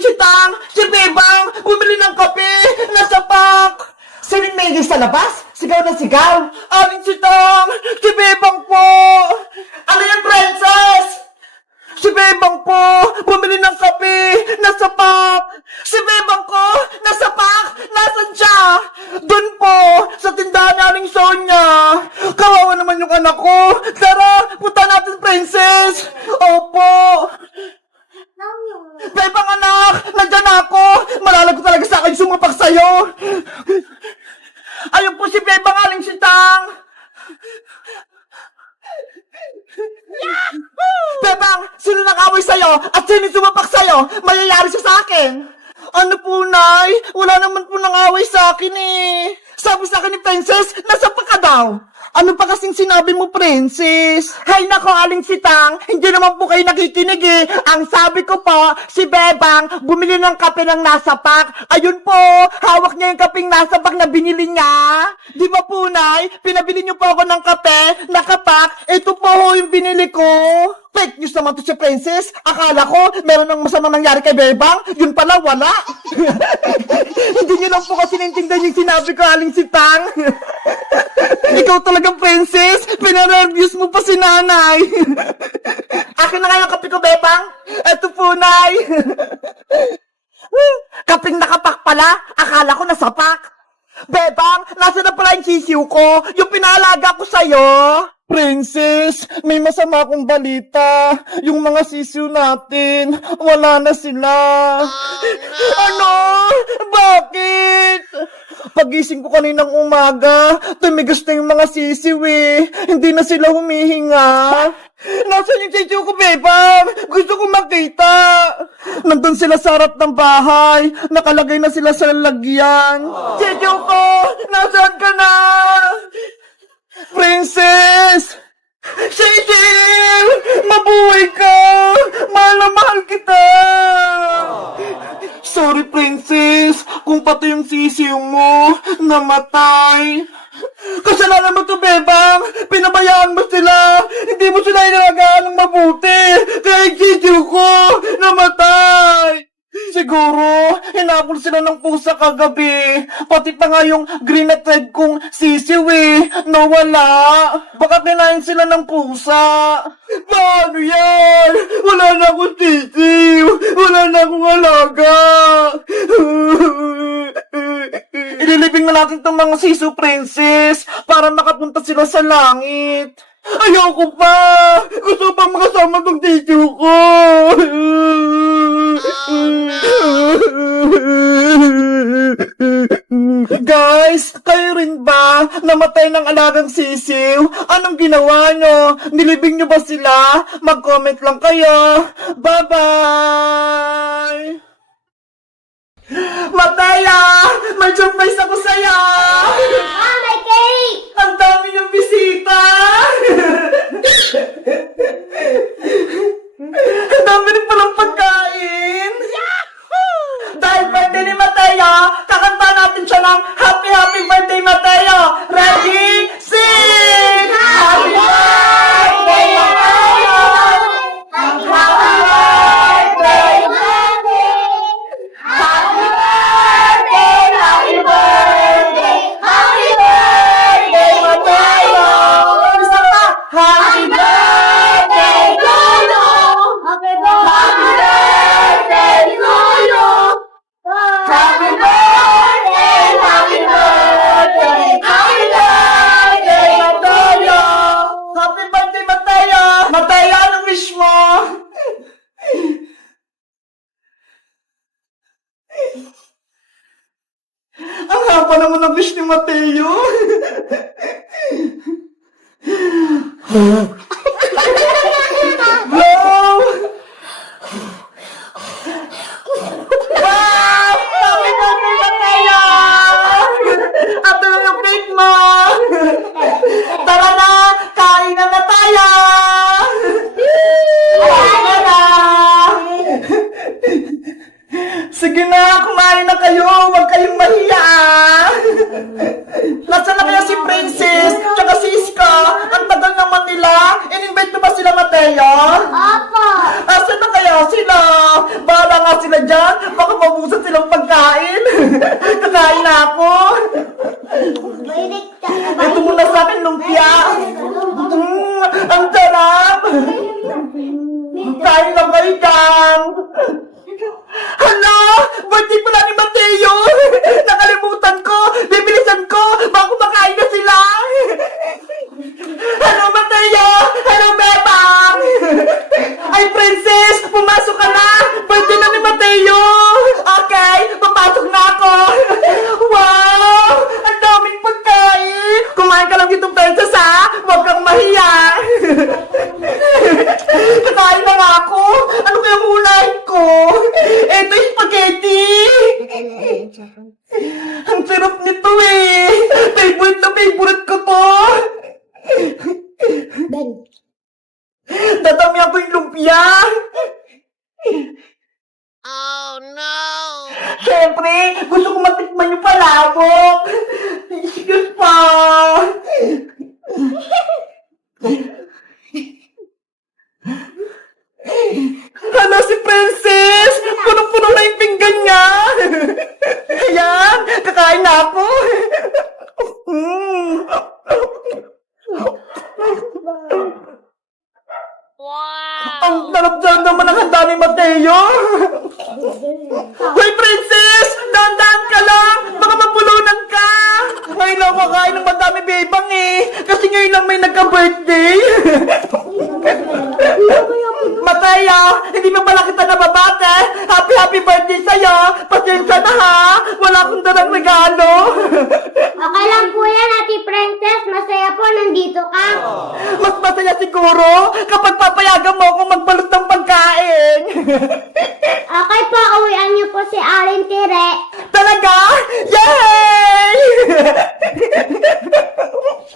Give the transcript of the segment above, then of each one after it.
Aling Sitang, si Bebang, bumili ng kape, nasa pak. Sining Megay sa labas, sigaw na sigaw. Aling Sitang, si Bebang po. Ano yan, princess? Si Bebang po, bumili ng kape, nasa pak. Si Bebang ko, nasa pak, nasan siya? Doon po, sa tindahan ni Aling Sonia. Kawawa naman yung anak ko. Tara, punta natin, princess. Opo. Bebang anak, nandyan ako. Malalago talaga sa akin sumapak sa'yo. Ayun po si Bebang, Aling Sitang. Bebang, sino nang-away sa'yo at sino sumapak sa'yo? Mayayari siya sa akin. Ano po, Nay? Wala naman po nang-away sa akin eh. Sabi sa akin ni Princess, nasapak ka daw. Ano pa kasing sinabi mo, Princess? Hay nako, Aling Sitang, hindi naman po kayo nakikinig eh. Ang sabi ko po, si Bebang bumili ng kape ng nasa pak. Ayun po, hawak niya yung kapeng nasa pak na binili niya. Di ba po, Nay? Pinabili niyo po ako ng kape, nakapak. Ito po yung binili ko. Fake news naman to si Princess. Akala ko, meron ng masamang nangyari kay Bebang. Yun pala, wala. Hindi niyo lang po kasi naintindihan yung sinabi ko, Aling Sitang. Ikaw talagang Princess. Pinareviews mo pa si Nanay. Akin na nga yung kape ko, Bebang. Eto po, Nay. Kaping nakapak pala. Akala ko nasapak. Bebang, nasa na pala yung sisiw ko? Yung pinalaga ko sa'yo? Princess, may masama akong balita. Yung mga sisiw natin, wala na sila. Ano? Bakit? Pagising ko kaninang umaga, tumigas na yung mga sisiw eh. Hindi na sila humihinga. Nasaan yung sisiw ko, Bebang? Gusto ko makita. Nandun sila sa harap ng bahay. Nakalagay na sila sa lalagyan. Sisiw ko, nasaan ka na? Princess! Sisiw! Mabuhay ka! Mahal na mahal kita! Sorry, Princess, kung pati yung sisiw mo namatay. Kasalanan mo to, Bebang! Pinabayaan mo sila! Hindi mo sila inalagaan ng mabuti! Kaya yung sisiw ko namatay! Siguro, hinapol sila ng pusa kagabi. Pati pa nga yung green at red kong sisiw eh, nawala. Baka kinain sila ng pusa. Paano yan? Wala na akong sisiw. Wala na akong alaga. Ililibing na natin tong mga sisiw, Princess, para makapunta sila sa langit. Ayoko pa! Gusto pa makasama tong sisiw ko! Guys, kayo rin ba namatay ng alagang sisiw? Anong ginawa nyo? Nilibing nyo ba sila? Mag-comment lang kayo. Bye-bye! Mataya! May surprise ako sa'yo! May cake! Ang dami niyong bisita! Ang dami rin palang pagkain! Dahil birthday ni Mateo, kakanta natin siya ng Happy Happy Birthday, Mateo! Ready? Sing! Happy birthday, Mateo! Happy birthday, Mateo! Happy birthday, happy birthday, happy birthday, Mateo! Isa pa! Happy birthday, Lolo! Happy Happy birthday, Lolo! Happy birthday, happy birthday, happy birthday, Mateo! Happy birthday, Mateo! Mateo, anong wish mo? Ang haba naman ang wish ni Mateo. Wow! Wow! Happy birthday, Mateo! Ito na yung cake mo! Tara na! Kain na na tayo! Kain na na! Sige na, kumain na kayo! Huwag kayong mahiya! Nasaan na kaya si Princess? Tsaka si Iska? Ang tagal naman In-invite mo ba sila, Mateo? Opo! Asan na kaya sila? Bahala nga sila dyan. Baka mabusan silang pagkain. Kakain na ako. Ito muna sa akin, lumpia. Ang sarap. Kain lang kayo dyan. Hala! Birthday pala ni Mateo! Nakalimutan ko! Bibilisan ko! Baka kumakain na sila! Hello, Mateo! Hello, Bebang! Ay, Princess! Pumasok ka na! Birthday na ni Mateo! Okay, papasok na ako! Wow! Ang daming pagkain! Kumain ka lang dito, Princess, ha? Huwag kang mahiya! Kakain na nga ako! Ano kayang unahin ko? Eto yung spaghetti! Ang sarap nito eh! Favorite na favorite ko to! Tatamihan ko yung lumpia! Oh no! Siyempre, gusto ko matikman yung palabok! Excuse pa! Hala si Princess! Punong-puno na yung pinggan niya! Ayan! Kakain na ako! Wow! Ang sarap-sarap naman ang handa ni Mateo! Hoy, Princess! Dahan-dahan ka lang! Baka mapulunan ka! Ngayon lang kakain ng madami bebang eh! Kasi ngayon lang may nagka-birthday! Mateo! Hindi mo pala kita nababate! Happy birthday sa'yo! Pasensya na ha! Wala akong dalang regalo! Okay lang po yan, Ate Princess. Masaya po, nandito ka. Mas masaya siguro kapag papayagan mo akong magbalot ng pagkain! Okay po, uwian niyo po si Aling Tire. Talaga? Yay!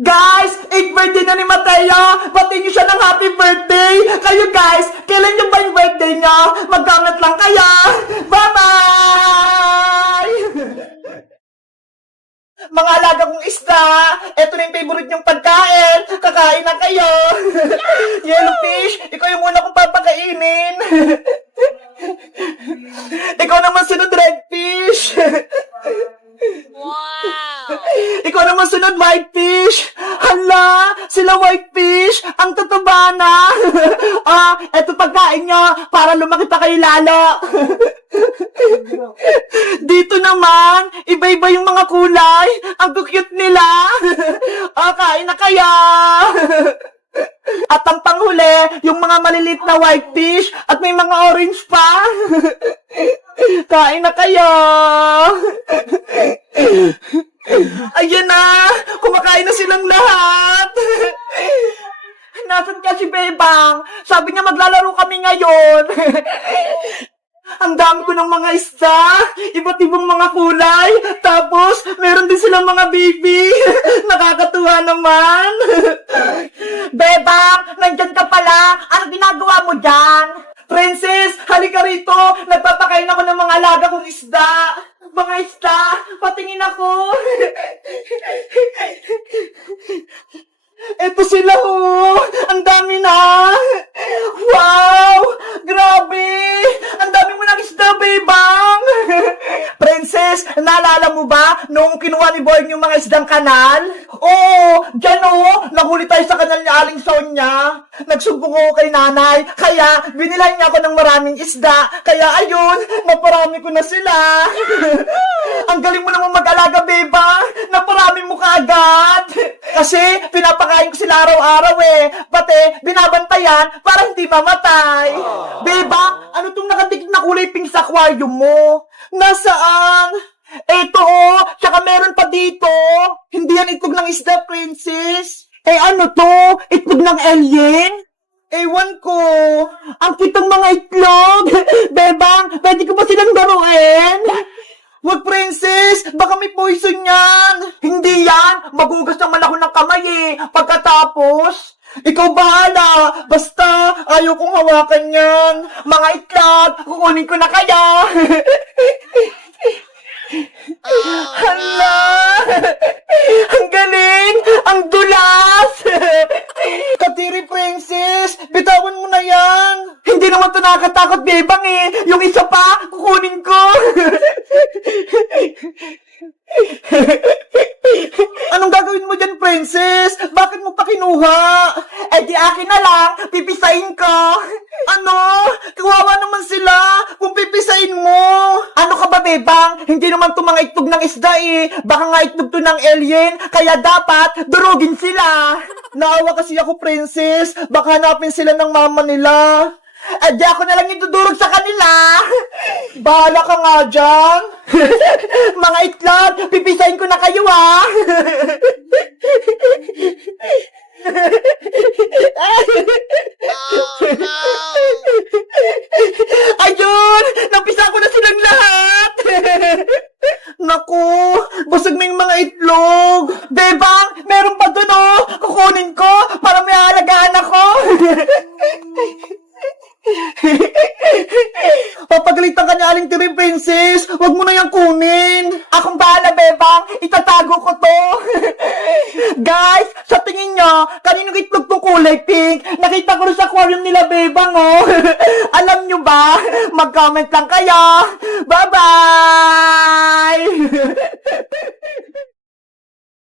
Guys, 8th birthday na ni Mateo! Batiin niyo siya ng happy birthday! Kayo guys, kailan niyo ba yung birthday niya? Mag-comment lang kaya! Bye-bye! Mga alaga kong isda, eto na yung favorite niyong pagkain. Kakain na kayo. Yellowfish, ikaw yung muna kong papakainin. Ikaw naman sunod, redfish. Wow! Ikaw naman sunod, whitefish. Hala, sila whitefish. Ang tataba na. Eto pagkain niya para lumaki pa kayo lalo. Dito naman, iba-iba yung mga kulay. Ang cute nila. Kain na kaya. At ang panghuli, yung mga maliliit na whitefish at may mga orange pa. Kain na kayo. Ayan na, kumakain na silang lahat. Nasaan ka si Bebang? Sabi niya maglalaro kami ngayon. Ang dami ko ng mga isda, iba't ibang mga kulay, tapos meron din silang mga baby. Nakakatuwa naman. Bebang, nandyan ka pala. Ano ginagawa mo dyan? Princess, halika rito. Nagpapakain ako ng mga alaga kong isda. Mga isda, patingin ako. Eto sila oh! Ang dami na! Wow! Grabe! Ang dami mo ng isda, Bebang! Princess, naalala mo ba nung kinuha ni Boy yung mga isdang kanal? Oo! Diyan oh! Nahuli tayo sa kanal ni Aling Sonia. Nagsumbong ako kay nanay. Kaya, binilan niya ako ng maraming isda. Kaya ayun, naparami ko na sila. Ang galing mo naman mag-alaga, Bebang! Naparami mo kaagad! Kasi, pinapakain ko sila araw-araw eh. Pati, binabantayan para hindi mamatay. Beba, ano tong nakatikit na kulay pink sa aquarium mo? Nasaan? Eto oh, tsaka meron pa dito. Hindi yan itlog ng isda, Princess. Eh ano to? Itlog ng alien? Ewan ko. Ang kitang mga itlog. Bebang, pwede ko ba silang daruin? Wag, Princess! Baka may poison yan! Hindi yan! Magugas naman ako ng kamay eh! Pagkatapos, ikaw bahala! Basta, ayaw kong hawakan yan! Mga itlog, kukunin ko na kaya! Hala! Ang galing! Ang dulas! Katiri, Princess! Bitawan mo na yan! Hindi naman to nakakatakot, Bebang eh. Yung isa pa, kukunin ko. Anong gagawin mo dyan, princess? Bakit mo pa kinuha? Eh di akin na lang, pipisain ko. Ano? Kawawa naman sila kung pipisain mo. Ano ka ba, Bebang? Hindi naman to mga itlog ng isda eh. Baka nga itlog to ng alien, kaya dapat durugin sila. Naawa kasi ako, princess. Baka hanapin sila ng mama nila. Eh di ako na lang itudurog sa kanila. Bahala ka nga dyan. Mga itlog, pipisain ko na kayo ah. Oh, no. Ayun! Napisa ko na silang lahat! Naku! Busog na yung mga itlog! Bebang! Meron pa dun oh! Kukunin ko para may aalagaan ako! Papagalitan ka ni Aling Tiri, princess! Huwag mo na yung kunin! Akong bahala, Bebang! Itatago ko to! Guys, sa tingin nyo, kaninong itlog tong kulay pink? Nakita ko rin sa aquarium nila, Bebang, oh! Alam nyo ba? Mag-comment lang kayo! Bye-bye!